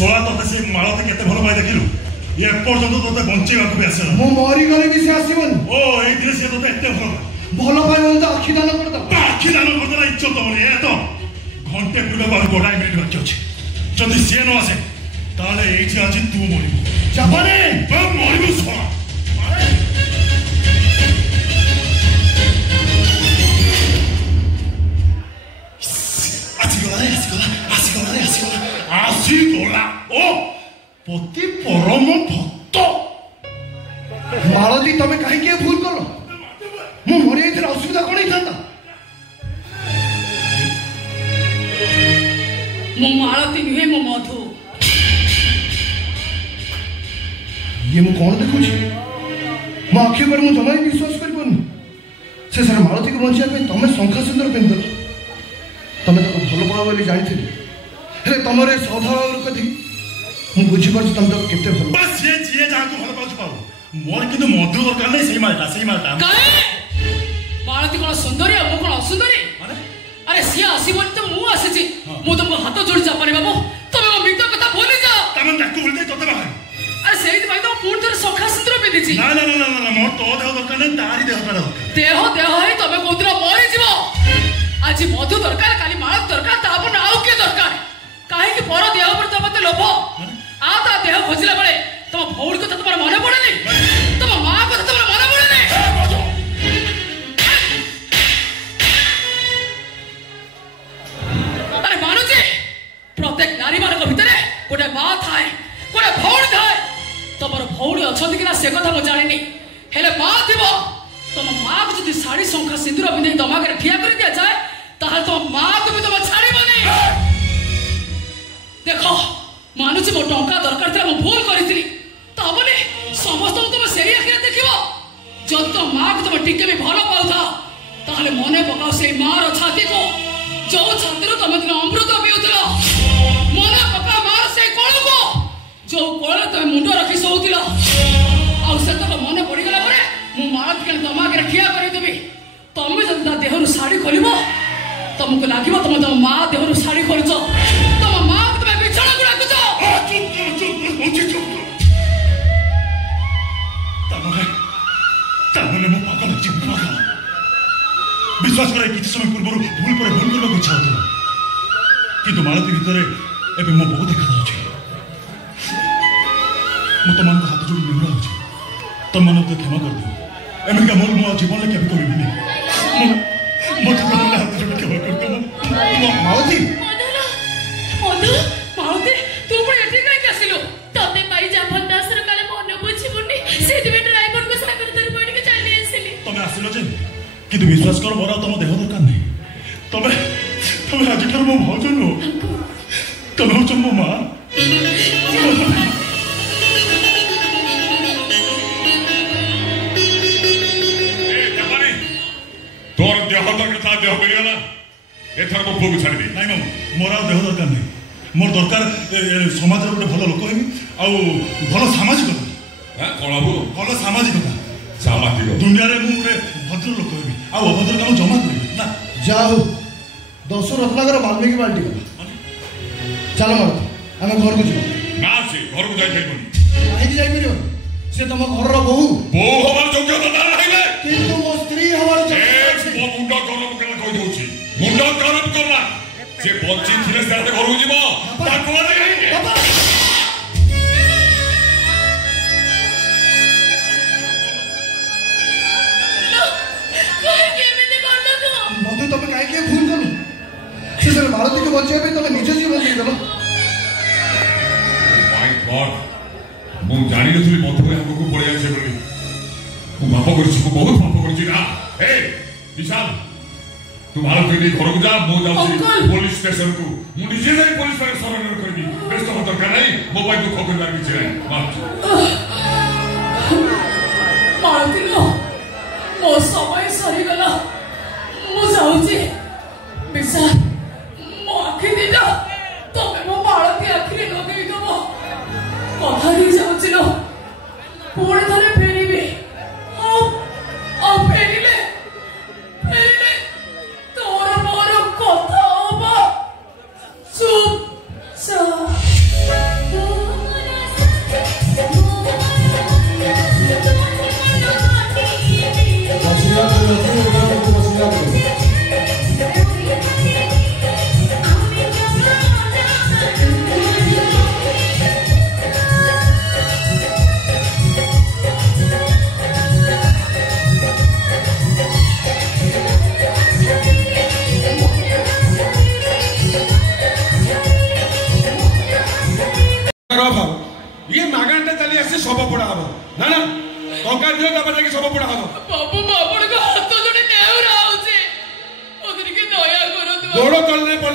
सोला तोते से मालती केते भल पाई देखिलु ये पर्यंत तोते बंचेगा भी आसे मो मरी गले भी से आसीबन ओ ए दिन से तोते एते भल पाई बोलता आखि दान कर दो आखि दान कर देला इज्जत तमरे ए तो घंटे पूरा बार गोडाई मिनिट बाकी अछि जदि से न आसे ताले एठी आज तू मरिबो जापाने बा मरिबो सोला आसीगला ओ पति परम भक्त मालती तमे काहे के भूल करलो मु मरि एथि असुविधा कोन थांता मो मालती नुहे मो मधु ये मु कोन देखुची मो आखि पर मु जमाई विश्वास कर पन से सर मालती को बंचिया पे तमे शंखा सुंदर पेंदो तमे तो भलो पड़ा बोली जानिथिली हेले तमरे स्वभाव रूप देखि मु बुझी परछ तम तो केते भलो बस ये जिए जाको भलो पाउछ पाउ मोर किंतु मधु दरकार नै सेही मालटा काहे मालती कोन सुंदरी मु कोन असुंदरी अरे सी आसीबन तो मु आसीची मु तुमको हाथ जोड़ी जापानी बाबू तमे मो मित्र कथा भूली जाओ तमे डाकू बोलते तोते बाहर अरे सेही भाई तो पूर्ण तोर सखा सुंदर पे दिछि ना ना ना ना मोर तो देह दरकार नै तारी देह दरकार देह है तमे कोदिन मरि जीवो आज मधु दरकार काली मालक दरकार ताबन आउ के दरकार काहे कि पर देह पर तमते लोभ आ ता देह खोजिला बळे तम भौड़ को तमर मने पड़ेनी तम मां को तमर मने पड़ेनी अरे मानुजी प्रत्येक नारी मानक भितरे गोटे मां थाए गोटे भौड़ थाए तमर भौड़ी अछंती कि ना से कथा म जानिनी हेले मां थिबो तम मां को जदी साड़ी शंखा सिंदूर बिंदे दमागे ठिया कर दिया जाए ताहाल तो मां को भी तम छाड़ीबनी देखो मानुची मो टंका दरकार थिला म भूल करिथिली ताबले समस्त तुम सेही आखिरे देखिबो जद तो मां को तुम टिके भी भलो पाउथा ताहले मने पकाओ से मार छाती को जो छातीरो तुम दिन अमृत पिउथिलो मने पका मार से कोळ को जो कोळ तुम मुंडो रखी सोउथिलो आ से तो मने पड़ी गला परे मु मारत के दमागे ठिया करि देबी तमे जद देहरु साड़ी खोलिबो तुमको लागिबो तुम मां देहरु साड़ी खोलछो तुम मां तुम बिछड़ा को राखुछो चुप तमने मो पागल छी पागल विश्वास करे किछ समय पूर्व भूल पर भूल करबा इच्छा होतो किंतु मालती भितरे एबे मो बहुत देखा जाउछि मो तो मन को हाथ जोड़ी बिगड़ा होछि तुम मन तो क्षमा कर दो एमेका मोर मो जीवन ले केबे करबिनी मो तो मन हाथ जोड़ी क्षमा कर दो मालती मधु मालती तू पण एठी काई आसिलो तते पाई जाफन दास र काले मन बुझिबुनी सेति में ड्राइवर को सागर धरि पड़ी के चली आसिली तमे आसिलो जे किंतु विश्वास कर मोरा तुम देह दरकार नहीं तमे आज ठर मो भजन तमे हो चमो मां तोर देह दरकार था देह मिलगला एथर को भोग छाड़ी दे नहीं मां मोरा देह दरकार नहीं मोर दरकार समाज रो भलो लोक हेमी आ भलो सामाजिक हां कोलाबो भलो सामाजिकता सामाजिक दुनिया रे मु भद्र लोक हेमी आ अभद्र काम जमा करबी ना जाओ 10 रत्नाकर वाल्मीकि बाल्टी गला चलो मरत हम घर को जीव ना से घर को जाई परबनी काहे जाई परियो से तुम घर रो बहू हमार योग्यता ना रहिबे किंतु मो स्त्री हमार ए मो मुंडा गरम केला कहि दउची मुंडा गरम करला से बच्ची थिले से घर को जीव ताको नहीं बाबा मधु तुम कहीं भूल करो से सर मालती को बचे भी तुम निज जीवन दे दलो माय गॉड मु जानि नथुली मधु हमको पड़े आछे बोली मु माफ करछि मु बहुत माफ करछि ना ए विशाल तू मालती के घर को जा मु जाउछि पुलिस स्टेशन को मु निजे जाई पुलिस पर सरेंडर करबी बेस्ट हो दरकार नहीं मो पाई दुख करबार किछ नहीं मालती लो मो समय सरी गला मु जाउछि विशाल मो आखि दिला तमे मो मालती आखि लगेई दबो कथा दी जाउछि लो पुणे थरे फेरीबे आ फेरीले तोर मोर कथा होबा चुप सा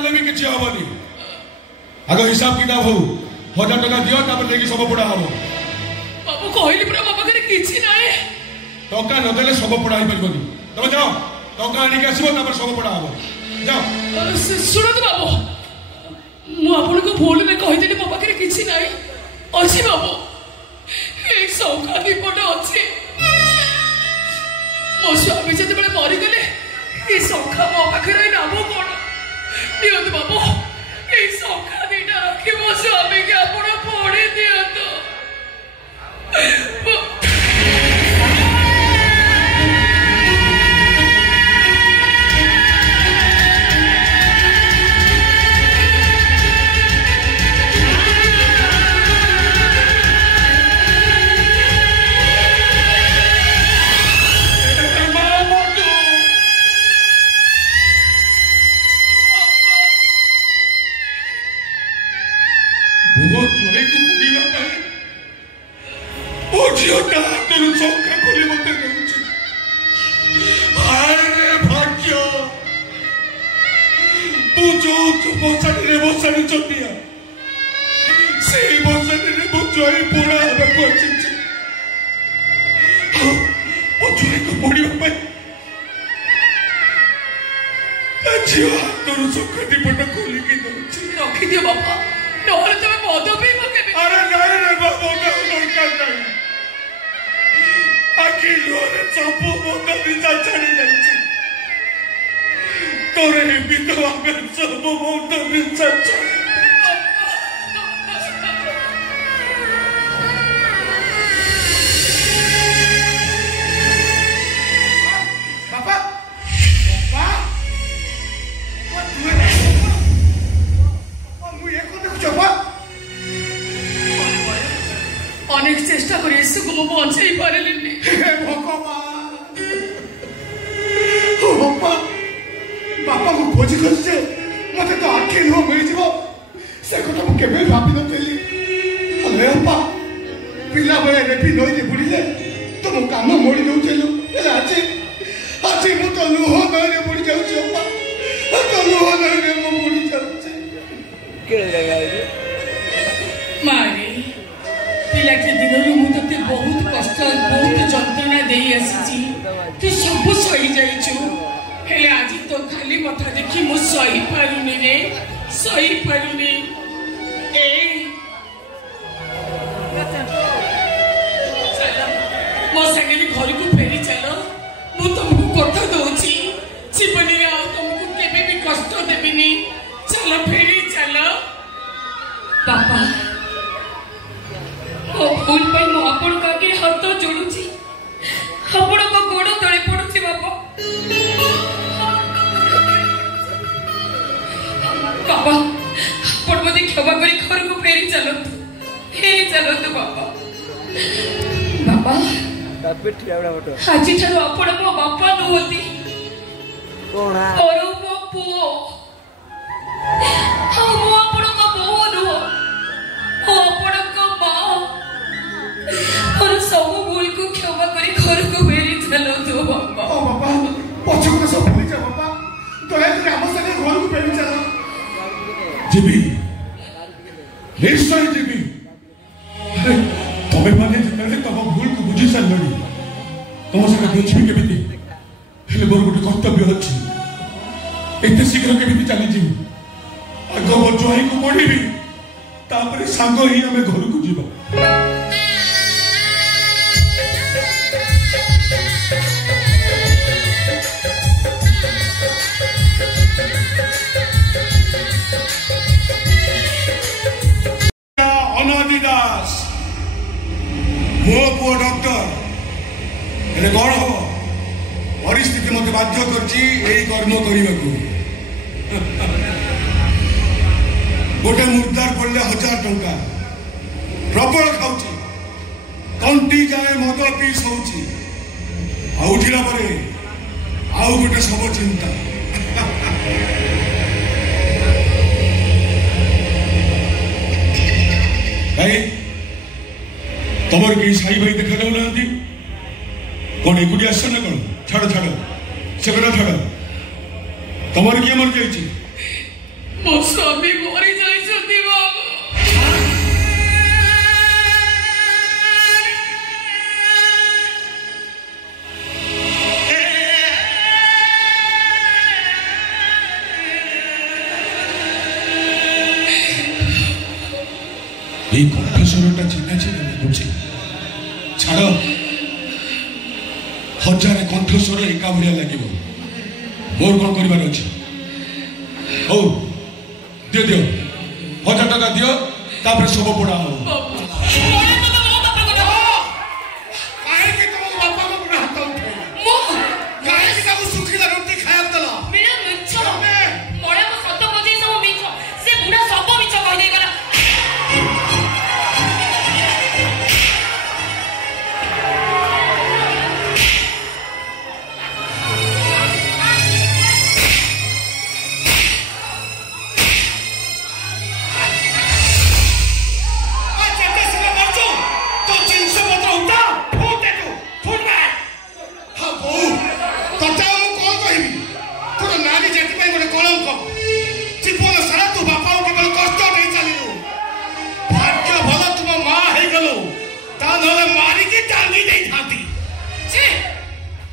मारले भी किसी हेनी आग हिसाब किताब हो 1000 टका दियो तापर देखि सब पोड़ा हम बाबू कहली पूरा बाबा करे किछि नाही टका न देले सब पोड़ा ही परबनी तमे जाओ टका आनी के आसीबो तापर सब पोड़ा हम जाओ सुनो तो बाबू मु आपन को फोन में कहि देली बाबा करे किछि नाही अछि बाबू एक सौखा दीपट अछि मो स्वामी जते बळे मरि गेले ए सौखा मो पाखरे नामो कोन दियो तो बाबू ए सौखा दीटा रखी मो स्वामी के आपण पढे दियो तो रखी दियो बाबा नहले तुम मद पी पकेबे अरे नहीं रे बाबू दरकार नहीं आखि लोरे सब मद बिचा छाड़ी जाई तोरे विधवा में सब मद बिचा छाड़ी अनेक चेष्टा कर मु बचाई पारे भगवान बापा को खोजी खोजे मत तो आखि नुह मिल से कथा मुझे भावी नी अरे बापा पिला बेले रेपी नई बुड़े तो मो काम मोड़ी दौलू आज आज मु तो लुह नई बुड़ी जाऊँ तो लुह नई बुड़ी जाऊँ मारे पिला के दिन मुझे बहुत कष्ट बहुत जंत्रणा दे आसी तू सब सही जाइछु हेले आज तो खाली मथा देखी मु सही पारुनी रे सही पारुनी ए मो संगे घर को फेरी चलो मु तुमको कथा दउची जीवनी रे आ तुमको केबे भी कष्ट देबिनी चलो फेरी चलो पापा भूल पाई मो आपण के हाथ जोड़ुची आपण को गोड़ तळे पडुची बाबा बाबा आपण मते क्षमा करी घर को फेरी चलत बाबा बाबा कापेट एवढा मोठो आजी ठारो आपण मो बापा नहोती कोण और मो पुओ हा मो आपण को बो नो आपण को मां और सब भूल को क्षमा करी घर को फेरी चलो तो बाबा ओ बाबा पछ को सब भूल जा बाबा दया कर हम संगे घर को फेरी चलो जीबी निश्चय जीबी तबे माने जे तब भूल को बुझी सारलनी तुम संगे बुझी केबिति हेले मोर गोटे कर्तव्य अछि एते शीघ्र केबिति चली जी आगो मोर जोई को पढिबी तापरे सांग ही हमें घर को जीवा अनादिदास मो पु डॉक्टर हेले कौन हम परिस्थिति मत बाध्य करछि एई कर्म करने को गोटे मुर्दार पड़े 1000 टंका प्रबल खाऊची कंटी जाए मद पी शोची उठिला परे आउ गोटे सब चिंता भाई तमर कहीं साई भाई देखा जाऊ ना कौन एकुटी आस ना कौन छाड़ छाड़ से कथा छाड़ तमर किए मर जाइए এই কণ্ঠস্বরটা চিহ্না চিহ্না লাগুছে। ছাড়, হজারে কণ্ঠস্বর একা ভଳିଆ লাগিব। মোর কোন করিবার আছে? হଉ দিও দিও, 1000 টাকা দিও, তারপরে সব পড়া হব।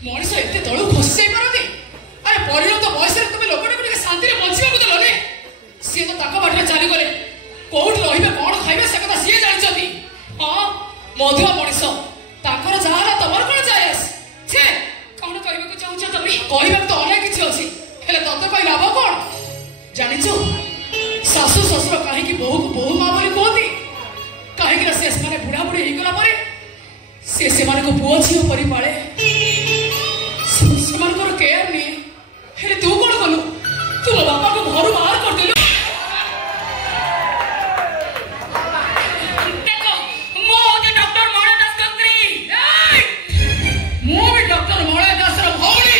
ମଣିଷ ଏତେ ତଳୁ ଖସି ଯାଇପାରନ୍ତି? ଆରେ ପରିଣତ ବୟସରେ ତୁମେ ଲୋକଟାକୁ ଟିକେ ଶାନ୍ତିରେ ବଞ୍ଚିବାକୁ ଦେଲନି। ସିଏ ତ ତାଙ୍କ ବାଟରେ ଚାଲିଗଲେ, କୋଉଠି ରହିବେ କଣ ଖାଇବେ ସେ କଥା ସିଏ ଜାଣିଛନ୍ତି। ହଁ, ମଧୁଆ ମଣିଷ, ତାଙ୍କର ଯାହା ହେଲା ତମର କଣ ଯାଏ ଆସେ? ଛେ, କଣ କହିବାକୁ ଚାହୁଁଛ ତମେ? କହିବାକୁ ତ ଅନେକ କିଛି ଅଛି, ହେଲେ ତତେ କହି ଲାଭ କଣ? ଜାଣିଛୁ ଶାଶୁ ଶ୍ୱଶୁର କାହିଁକି ବୋହୂକୁ ବୋହୂ ମା ବୋଲି କୁହନ୍ତି? କାହିଁକି ନା ସେମାନେ ବୁଢା ବୁଢୀ ହେଇଗଲା ପରେ ସେ ସେମାନଙ୍କୁ ପୁଅ ଝିଅ ପରି ପାଳେ, ସେମାନଙ୍କର କେୟାର ନିଏ। ହେଲେ ତୁ କଣ କଲୁ? ତୁ ମୋ ବାପାକୁ ଘରୁ ବାହାର କରିଦେଲୁ। ମୁଁ ବି ଡକ୍ଟର ମଳୟ ଦାସର ଭଉଣୀ।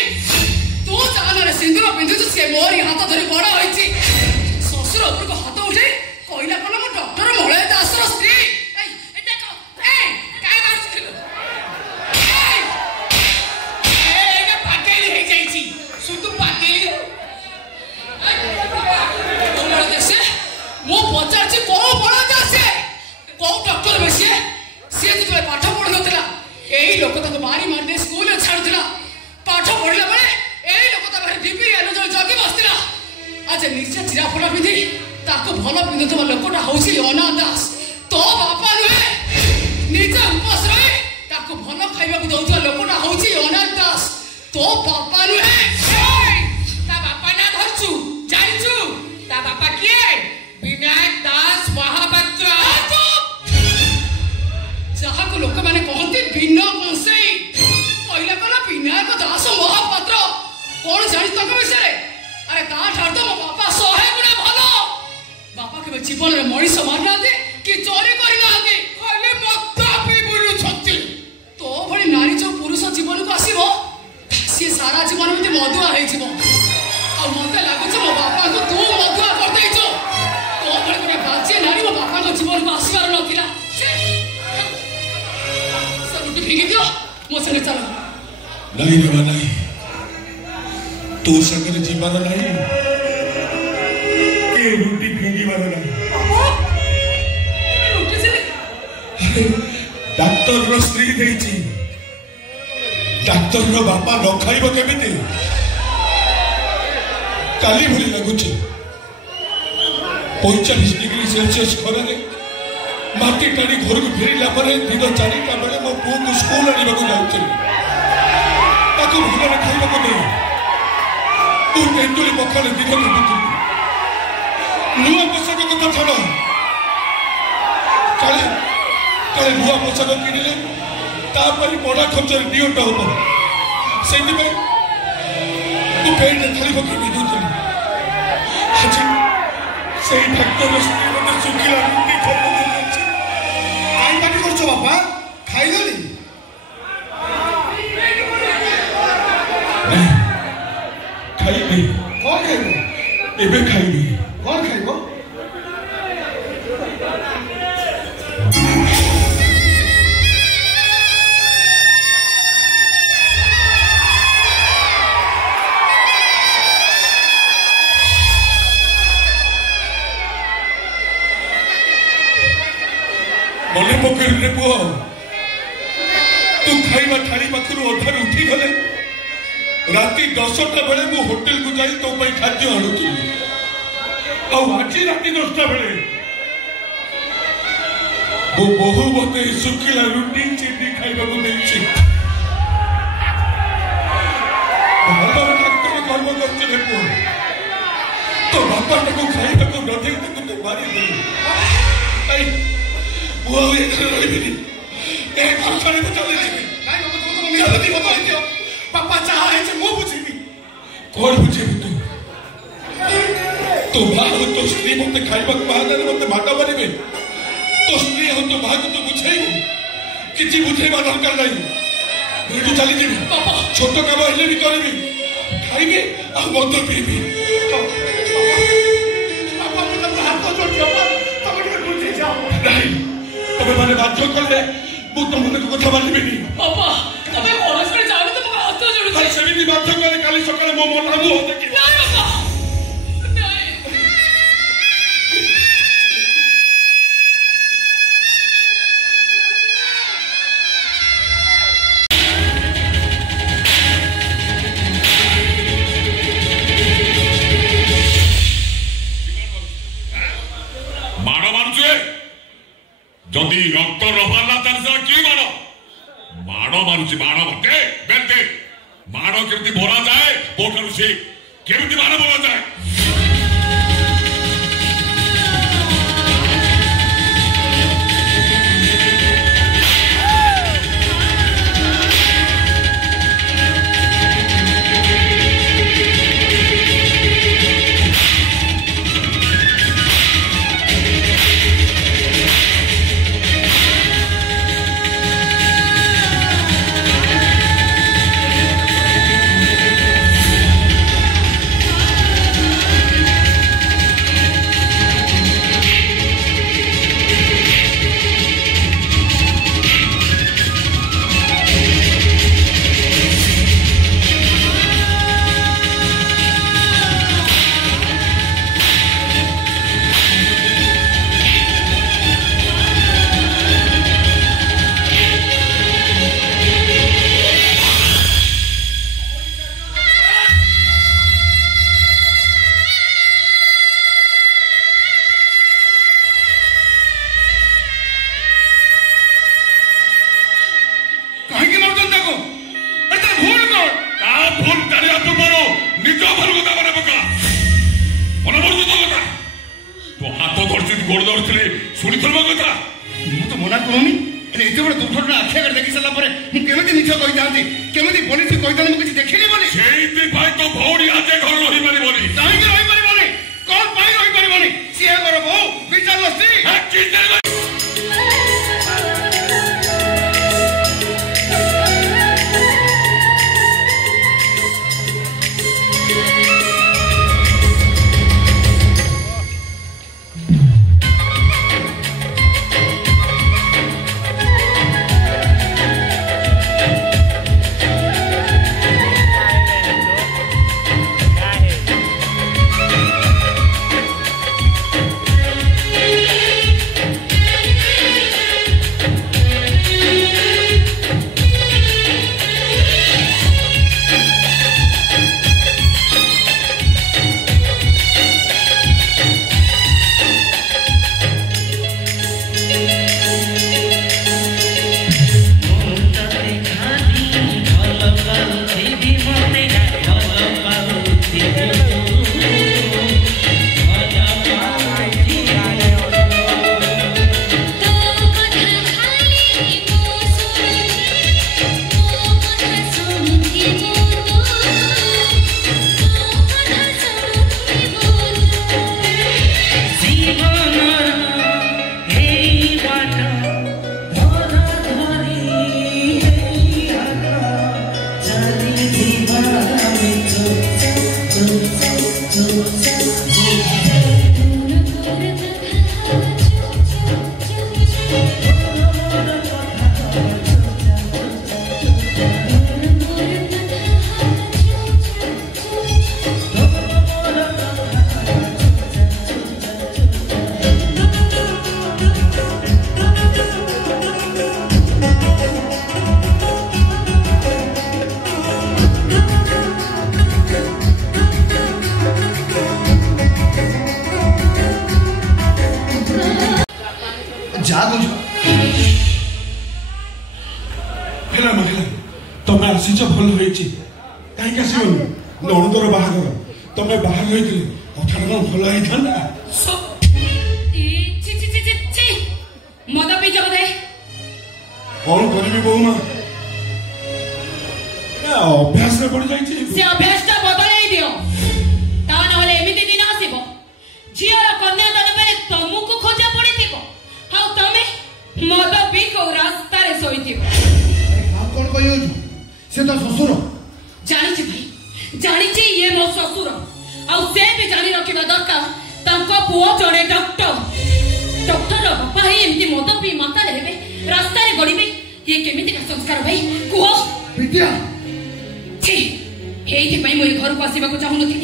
ତୁ ଚାଲରେ ସିନ୍ଦୁର ପିନ୍ଧୁଛୁ, ସେ ମୋରି ହାତ ଧରି ବଡ ହେଇଛି। ଶ୍ୱଶୁର ଉପରକୁ ହାତ ଉଠେଇ କହିଲା କଣ ମୁଁ ଡକ୍ଟର ମଳୟ ଦାସର ସ୍ତ୍ରୀ। ମୁଁ ପଚାରୁଛି କୋଉ ବଳ ଦାସେ, କୋଉ ଡକ୍ଟର ବେ ସିଏ? ସିଏ ଯେତେବେଳେ ପାଠ ପଢୁନଥିଲା ଏଇ ଲୋକ ତାକୁ ମାରି ମାରି ଦେଇ ସ୍କୁଲରେ ଛାଡୁଥିଲା। ପାଠ ପଢିଲା ବେଳେ ଏଇ ଲୋକ ତା ପାଖରେ ଡିପି ଆଲୋଚନା ଜଗି ବସିଥିଲା। ଆଜି ନିଜେ ଚିରା ଫୋଡା ପିନ୍ଧି ତାକୁ ଭଲ ପିନ୍ଧୁଥିବା ଲୋକଟା ହଉଛି ଅନାଥ ଦାସ। ତୋ ବାପା ନୁହେଁ, ନିଜେ ଉପାସ ରହି ତାକୁ ଭଲ ଖାଇବାକୁ ଦଉଥିବା ଲୋକଟା ହଉଛି ଅନାଥ ଦାସ। ତୋ ବାପା ନୁହେଁ। ତା ବାପା ନା ଧରିଛୁ, ଜାଣିଛୁ ତା ବାପା କିଏ? ବିନାୟକ ଦାସ ମହାପାତ୍ର। ଯାହାକୁ ଲୋକମାନେ କହନ୍ତି ଭିନ୍ନ କଂସେଇ, କହିଲା କଣ ବିନାୟକ ଦାସ ମହାପାତ୍ର। କଣ ଜାଣିଛୁ ତାଙ୍କ ବିଷୟରେ? ଆରେ ତାଠାରୁ ତ ମୋ ବାପା 100 ଗୁଣ ଭଲ। ବାପା କେବେ ଜୀବନରେ ମଣିଷ ମାରିନାହାନ୍ତି କି ଚୋରି କରିନାହାନ୍ତି, ଖାଲି ମଦ ପିଇ ବୁଲୁଛନ୍ତି। ତୋ ଭଳି ନାରୀ ଯୋଉ ପୁରୁଷ ଜୀବନକୁ ଆସିବ ସିଏ ସାରା ଜୀବନ ଏମିତି ମଦୁଆ ହେଇଯିବ। ଆଉ ମତେ ଲାଗୁଛି ମୋ ବାପାଙ୍କୁ ତୁ ମଦୁଆ କରିଦେଇଛୁ। ତୋ ଭଳି ଗୋଟେ ବାଜେ ନାରୀ ମୋ ବାପାଙ୍କ ଜୀବନକୁ ଆସିବାର ନଥିଲା। ସେ ରୁଟି ଫିଙ୍ଗି ଦିଅ, ମୋ ସାଙ୍ଗେ ଚାଲ। ନାଇଁ ରେବା ନାଇଁ, ତୋ ସାଙ୍ଗରେ ଯିବାର ନାହିଁ, ଏ ରୁଟି ଫିଙ୍ଗିବାର ନାହିଁ। ଡାକ୍ତରର ସ୍ତ୍ରୀ ଦେଇଛି, ଡାକ୍ତରର ବାପା ନ ଖାଇବ କେମିତି? କାଲି ଭଳି ଲାଗୁଛି। 45 ଡିଗ୍ରୀ ସେଲସିୟସ୍ ଖରାରେ ମାଟି ଟାଣି ଘରକୁ ଫେରିଲା ପରେ ଦିନ 4ଟା ବେଳେ ମୋ ପୁଅକୁ ସ୍କୁଲ ଆଣିବାକୁ ଯାଉଥିଲି। ତାକୁ ଭଲରେ ଖାଇବାକୁ ଦେଇ ମୁଁ ତେନ୍ତୁଳି ପଖାଳ ଦିନ କାଟୁଥିଲି। ନୂଆ ପୋଷାକ କଥା ଛାଡ଼, କାଳେ ନୂଆ ପୋଷାକ କିଣିଲେ ତା ପାଇଁ ପଢା ଖର୍ଚ୍ଚରେ ନିଅଣ୍ଟ ହବ। ସେଇଥିପାଇଁ ମୁଁ ପେଟରେ ଥାଳି ପକେଇ ଦେଇଦେଉଥିଲି। ଆଜି ସେଇ ଡାକ୍ତର ସ୍ତ୍ରୀ ମୋତେ ଶୁଖିଲା ରୁଟି ଖାଇବାକୁ ଦେଇଛି। କାଇଁ ପାଟି କରୁଛ ବାପା? ଖାଇଲନି? ଖାଇବି। କଣ ଖାଇବ? ଏବେ ଖାଇବି। କଣ ଖାଇବ? ମନେ ପକେଇଲୁ ରେ ପୁଅ, ତୁ ଖାଇବା ଥାଳି ପାଖରୁ ଅଧାରୁ ଉଠିଗଲେ ରାତି 10ଟା ବେଳେ ମୁଁ ହୋଟେଲକୁ ଯାଇ ତୋ ପାଇଁ ଖାଦ୍ୟ ଆଣୁଥିଲି। ଆଉ ଆଜି ରାତି 10ଟା ବେଳେ वो बहु मते सुखिला रुटी चिनी खाइबा को देछि बाबा डॉक्टर कर्म करछ रे को तो बापा को खाइबा को नथि तो मारी दे आई वो ये रहिबी ए घर छाड़ी तो चले जेबी काई तो नियति बता दियो पापा चाहा है जे मो बुझिबी कोन बुझिबी तू तो भाग तो स्त्री मते खाइबा को बाहर मते माटा बनिबे तो स्त्री हो तो भाग तो बुझाई किछि बुझेबा दरकार नहीं तू चली जेबी पापा छोट काम हेले भी करबी खाइबी आ मद पीबी पापा तो हाथ जोड़ दियो तमे बुझे जाओ नहीं तमे माने बाध्य करले मु तुमने को कथा मानिबेनी पापा तमे कोरस करे जाने तो मग हाथ जोड़ दे सेमिति बाध्य करे काली सकाळे मो मन लागू होते कि नहीं पापा जदि रक्त नबाला तार से कि माड़ मारुची माड़ मते बेते माड़ केमती बोला जाए बोठारु से केमती माड़ बोला जाए जा बुझ हेला महिला तमे आसीच भल होइछि काहे के सियो नणदर बाहागर तमे बाहर होइथिले कथार भल होई थांदा ची ची ची ची मद पी जब दे कौन करबी बहुमा अभ्यास रे पड़ जाइछि से अभ्यास ता बदलै दियो ता नहले एमिति दिन आसीबो झियर कन्यादान बेले तमको खोजा पड़िथिबो हाउ तमे मद पी को रास्ता रे सोइथिबो कौन कहियो से तो ससुर जानी भाई जानी ये मो ससुर आउ से भी जानी रखिबा दरकार तांको पुओ जड़े डॉक्टर बापा ही एमती मद पी माता हेबे रास्ता रे गड़ीबे ये केमिति का संस्कार भाई कुओ विद्या छी हेइथि पई मोर घर को आसीबा को चाहू नथि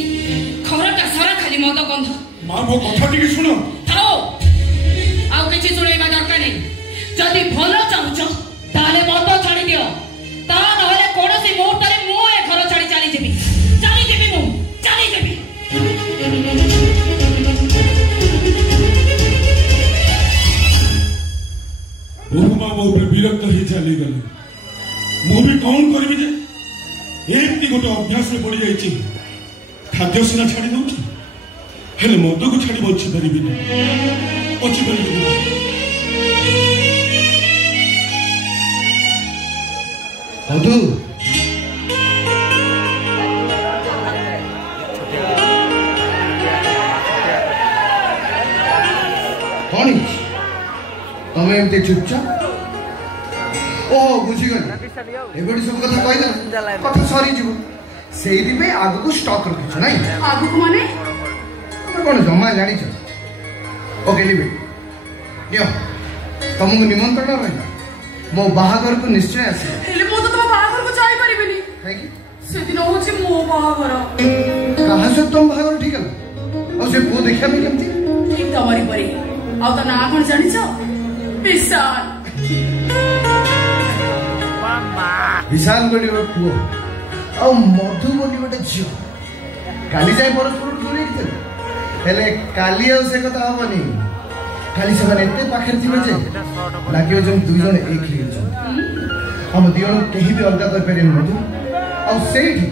खरटा सारा खाली मद गंध मां मो कथा टिके सुनो थाओ आउ किछि सुनैबा दरकार नै जदि भलो चाहूछ ताले मद छाड़ी दियो ता नहले कोनोसी मुहूर्त रे मो ए घर छाड़ी चली जेबी मु चली जेबी बहुमा मो विरक्त ही चली गले मु भी कौन करबी जे एमती गोटे अभ्यास में पड़ जाइछि खाद्य सीना छाड़ी दउछि हेले मद को छाड़ी बची परिबी बची परिबी मधु कौन तमें एमती चुपचाप ओ बुझीगल एबडी सब कथा कहला कथा सरी जीव सेही पे आगु को स्टॉक रखिछ नै आगु को माने तमे कोन जमा जानि छ ओके लिबे नियो तुमको निमंत्रण रहला मो बाहागर को निश्चय आसे हेले मो तो तुम बाहागर को जाई परिबेनी काहे की से दिन होछि मो बाहागर कहां से तुम बाहागर ठीक है और से पो देखिया में केमती ठीक तमरी परी आ त ना कोन जानि छ विशाल विशाल गोटी पुओ और मधु गोटी गोटे झियो काली जाए परस्पर दूरे हेले काली आ से कथा हबनी खाली से माने एते पाखर थिबे जे लागियो जम दुई जन एक लियो जम हम दियन केही भी अलगा कर पेरे मधु और सेठी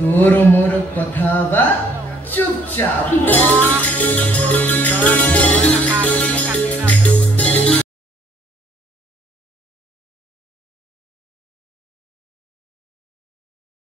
तोर मोर कथा बा चुपचाप